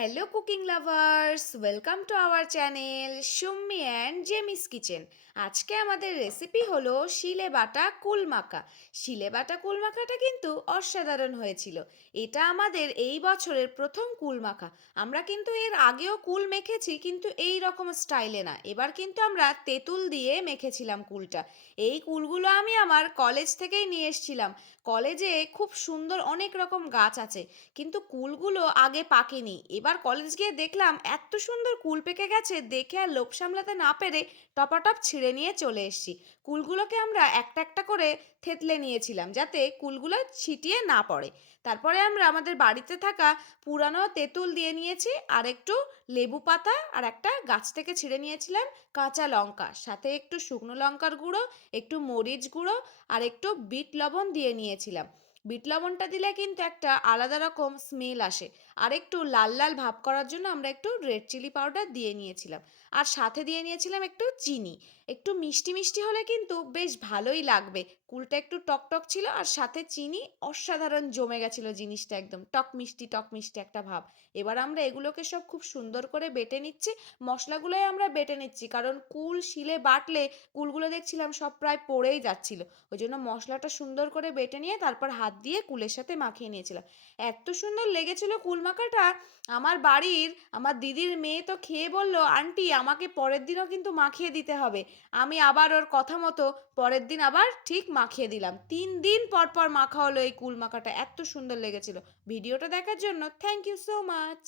Hello cooking lovers welcome to our channel Summi and Jemis kitchen আজকে আমাদের recipe হলো শিলে বাটা কুল মাখা। শিলে বাটা কুল মাখাটা কিন্তু অসাধারণ হয়েছিল। এটা আমাদের এই বছরের প্রথম কুলমাখা আমরা কিন্তু এর আগেও কুল মেখেছি, কিন্তু এই রকম স্টাইলে না। এবার কিন্তু আমরা তেঁতুল দিয়ে মেখেছিলাম কুলটা। এই কুলগুলো আমি আমার কলেজ থেকেই নিয়ে এসেছিলাম। কলেজে খুব সুন্দর অনেক রকম গাছ আছে, কিন্তু কুলগুলো আগে পাকেনি। এবার কলেজ গিয়ে দেখলাম এত সুন্দর কুল পেকে গেছে, দেখে আর লোভ সামলাতে না পেরে টপাটপ ছিঁড়ে নিয়ে চলে এসেছি। কুলগুলোকে আমরা একটা একটা করে থেতলে নিয়েছিলাম যাতে কুলগুলো ছিটিয়ে না পড়ে। তারপরে আমরা আমাদের বাড়িতে থাকা পুরানো তেঁতুল দিয়ে নিয়েছি, আর একটু লেবু পাতা আর একটা গাছ থেকে ছিঁড়ে নিয়েছিলাম কাঁচা লঙ্কা। সাথে একটু শুকনো লঙ্কার গুঁড়ো, একটু মরিচ গুঁড়ো আর একটু বিট লবণ দিয়ে নিয়েছিলাম। বিট লবণটা দিলে কিন্তু একটা আলাদা রকম স্মেল আসে। আর একটু লাল লাল ভাব করার জন্য আমরা একটু রেড চিলি পাউডার দিয়ে নিয়েছিলাম। আর সাথে দিয়ে নিয়েছিলাম একটু চিনি। একটু মিষ্টি মিষ্টি হলে কিন্তু বেশ ভালোই লাগবে। কুলটা একটু টক টক ছিল আর সাথে চিনি অসাধারণ জমে গেছিল জিনিসটা একদম। টক মিষ্টি টক মিষ্টি একটা ভাব। এবার আমরা এগুলোকে সব খুব সুন্দর করে বেটে নিচ্ছি। মশলাগুলোই আমরা বেটে নিচ্ছি। কারণ কুল শিলে বাটলে কুলগুলো দেখছিলাম সব প্রায় পড়েই যাচ্ছিল। ওই জন্য মশলাটা সুন্দর করে বেটে নিয়ে তারপর হাত দিয়ে কুলের সাথে মাখিয়ে নিয়েছিলাম এত সুন্দর লেগেছিল কুল মাখাটা। আমার বাড়ির, আমার দিদির মেয়ে তো খেয়ে বলল, আন্টি, আমাকে পরের দিনও কিন্তু মাখিয়ে দিতে হবে। আমি আবার ওর কথা মতো পরের দিন আবার ঠিক মাখিয়ে দিলাম। তিন দিন পর পর মাখা হলো এই কুল মাখাটা। এত সুন্দর লেগেছিল। ভিডিওটা দেখার জন্য থ্যাংক ইউ সো মাচ